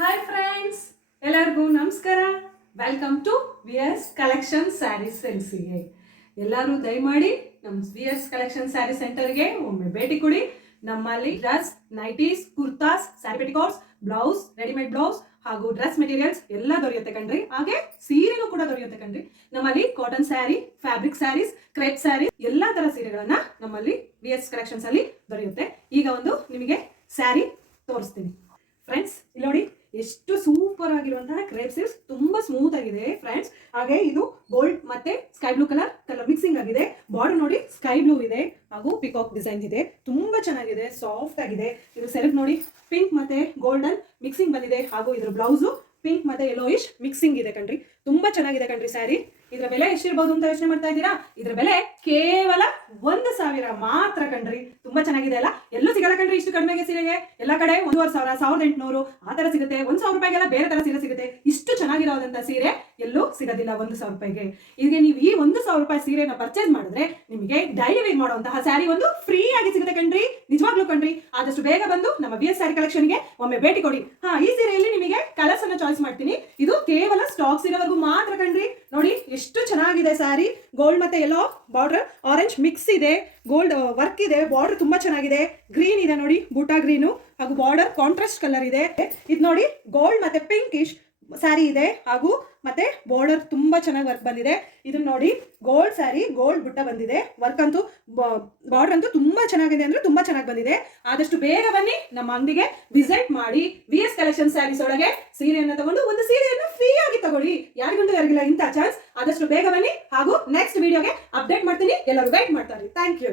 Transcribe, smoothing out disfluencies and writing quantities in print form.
Hi friends, ಎಲ್ಲರಿಗೂ ನಮಸ್ಕಾರ. Welcome to VS collection sari ಸೆಲ್ಸಿಗೆ. ಎಲ್ಲರೂ ದಯಮಾಡಿ ನಮ್ಮ ವಿಎಸ್ ಕಲೆಕ್ಷನ್ ಸ್ಯಾರಿ ಸೆಂಟರ್ಗೆ ಒಮ್ಮೆ ಭೇಟಿ ಕೊಡಿ. ನಮ್ಮಲ್ಲಿ dress, nighties, kurtas, sari petticoats, blouse, readymade blouse ಹಾಗೂ ಡ್ರೆಸ್ ಮೆಟೀರಿಯಲ್ಸ್ ಎಲ್ಲ ದೊರೆಯುತ್ತೆ ಕಣ್ರಿ. ಹಾಗೆ ಸೀರೆನೂ ಕೂಡ ದೊರೆಯುತ್ತೆ ಕಣ್ರಿ. ನಮ್ಮಲ್ಲಿ cotton sari, fabric saris, crepe sari ಎಲ್ಲ ತರ ಸೀರೆಗಳನ್ನ ನಮ್ಮಲ್ಲಿ ವಿಎಸ್ ಕಲೆಕ್ಷನ್ಸ್ ಅಲ್ಲಿ ದೊರೆಯುತ್ತೆ. ಈಗ ಒಂದು ನಿಮಗೆ ಸ್ಯಾರಿ ತೋರಿಸ್ತೀನಿ ಫ್ರೆಂಡ್ಸ್. ಇಲ್ಲಿ ನೋಡಿ, ಎಷ್ಟು ಸೂಪರ್ ಆಗಿರುವಂತಹ ಕ್ರೇಪ್ ಸಿಲ್ಕ್ಸ್, ತುಂಬಾ ಸ್ಮೂತ್ ಆಗಿದೆ ಫ್ರೆಂಡ್ಸ್. ಹಾಗೆ ಇದು ಗೋಲ್ಡ್ ಮತ್ತೆ ಸ್ಕೈ ಬ್ಲೂ ಕಲರ್ ಮಿಕ್ಸಿಂಗ್ ಆಗಿದೆ. ಬಾರ್ಡರ್ ನೋಡಿ ಸ್ಕೈ ಬ್ಲೂ ಇದೆ ಹಾಗೂ ಪಿಕಾಕ್ ಡಿಸೈನ್ ಇದೆ. ತುಂಬಾ ಚೆನ್ನಾಗಿದೆ, ಸಾಫ್ಟ್ ಆಗಿದೆ. ಇದು ಸೆಲ್ಫ್ ನೋಡಿ, ಪಿಂಕ್ ಮತ್ತೆ ಗೋಲ್ಡನ್ ಮಿಕ್ಸಿಂಗ್ ಬಂದಿದೆ. ಹಾಗೂ ಇದ್ರ ಬ್ಲೌಸು ಪಿಂಕ್ ಮತ್ತೆ ಯೆಲ್ಲೋಯಿಶ್ ಮಿಕ್ಸಿಂಗ್ ಇದೆ ಕಣ್ರಿ. ತುಂಬಾ ಚೆನ್ನಾಗಿದೆ ಕಣ್ರಿ ಸ್ಯಾರಿ. ಇದರ ಬೆಲೆ ಎಷ್ಟಿರ್ಬೋದು ಅಂತ ಯೋಚನೆ ಮಾಡ್ತಾ ಇದ್ದೀರಾ? ಇದರ ಬೆಲೆ ಕೇವಲ 1,000 ಮಾತ್ರ ಕಣ್ರಿ. ತುಂಬಾ ಚೆನ್ನಾಗಿದೆ ಅಲ್ಲ? ಎಲ್ಲೂ ಸಿಗಲ್ಲ ಕಣ್ರಿ ಇಷ್ಟು ಕಡಿಮೆಗೆ ಸೀರೆಗೆ. ಎಲ್ಲ ಕಡೆ 1,500, 1,800 ಆ ತರ ಸಿಗುತ್ತೆ. 1,000 ರೂಪಾಯಿಗೆಲ್ಲ ಬೇರೆ ತರ ಸೀರೆ ಸಿಗುತ್ತೆ. ಇಷ್ಟು ಚೆನ್ನಾಗಿರೋದಂತ ಸೀರೆ ಎಲ್ಲೂ ಸಿಗೋದಿಲ್ಲ 1,000 ರೂಪಾಯಿಗೆ. ಈಗ ನೀವು ಈ 1,000 ರೂಪಾಯಿ ಸೀರೆನ ಪರ್ಚೇಸ್ ಮಾಡಿದ್ರೆ ನಿಮಗೆ ಡೈಲಿ ವೇರ್ ಮಾಡುವಂತಹ ಸ್ಯಾರಿ ಒಂದು ಫ್ರೀ ಆಗಿ ಸಿಗುತ್ತೆ ಕಣ್ರಿ. ನಿಜವಾಗ್ಲೂ ಕಣ್ರಿ. ಆದಷ್ಟು ಬೇಗ ಬಂದು ನಮ್ಮ ವಿಎಸ್ ಸ್ಯಾರಿ ಕಲೆಕ್ಷನ್ಗೆ ಒಮ್ಮೆ ಭೇಟಿ ಕೊಡಿ. ಈ ಸೀರೆಯಲ್ಲಿ ನಿಮಗೆ ಕಲರ್ಸ್ ಅನ್ನ ಚಾಯ್ಸ್ ಮಾಡ್ತೀನಿ. ಇದು ಕೇವಲ ಸ್ಟಾಕ್ಸ್ ಇರೋವರೆಗೂ ಮಾತ್ರ ಕಣ್ರಿ. ನೋಡಿ ಎಷ್ಟು ಚೆನ್ನಾಗಿದೆ ಸ್ಯಾರಿ. ಗೋಲ್ಡ್ ಮತ್ತೆ ಯೆಲ್ಲೋ ಬಾರ್ಡರ್, ಆರೆಂಜ್ ಮಿಕ್ಸ್ ಇದೆ, ಗೋಲ್ಡ್ ವರ್ಕ್ ಇದೆ. ಬಾರ್ಡರ್ ತುಂಬಾ ಚೆನ್ನಾಗಿದೆ. ಗ್ರೀನ್ ಇದೆ ನೋಡಿ, ಬೂಟಾ ಗ್ರೀನು. ಹಾಗೂ ಬಾರ್ಡರ್ ಕಾಂಟ್ರಾಸ್ಟ್ ಕಲರ್ ಇದೆ. ಇದು ನೋಡಿ, ಗೋಲ್ಡ್ ಮತ್ತೆ ಪಿಂಕಿಶ್ ಸ್ಯಾರಿ ಇದೆ. ಹಾಗೂ ಮತ್ತೆ ಬಾರ್ಡರ್ ತುಂಬಾ ಚೆನ್ನಾಗಿ ವರ್ಕ್ ಬಂದಿದೆ. ಇದನ್ನ ನೋಡಿ, ಗೋಲ್ಡ್ ಸ್ಯಾರಿ, ಗೋಲ್ಡ್ ಬುಟ್ಟ ಬಂದಿದೆ. ವರ್ಕ್ ಅಂತೂ, ಬಾರ್ಡರ್ ಅಂತೂ ತುಂಬಾ ಚೆನ್ನಾಗಿದೆ, ಅಂದ್ರೆ ತುಂಬಾ ಚೆನ್ನಾಗಿ ಬಂದಿದೆ. ಆದಷ್ಟು ಬೇಗ ಬನ್ನಿ, ನಮ್ಮ ಅಂಗಡಿಗೆ ವಿಸಿಟ್ ಮಾಡಿ. ವಿಎಸ್ ಕಲೆಕ್ಷನ್ ಸ್ಯಾರೀಸ್ ಒಳಗೆ ಸೀರೆಯನ್ನು ತಗೊಂಡು ಒಂದು ಸೀರೆಯನ್ನು ಫ್ರೀ ಆಗಿ ತಗೊಳ್ಳಿ. ಯಾರಿಗೊಂದು ಯಾರಿಗಿಲ್ಲ ಇಂಥ ಚಾನ್ಸ್. ಆದಷ್ಟು ಬೇಗ ಬನ್ನಿ. ಹಾಗೂ ನೆಕ್ಸ್ಟ್ ವಿಡಿಯೋಗೆ ಅಪ್ಡೇಟ್ ಮಾಡ್ತೀನಿ. ಎಲ್ಲರೂ ವೇಟ್ ಮಾಡ್ತಾರೆ. Thank you.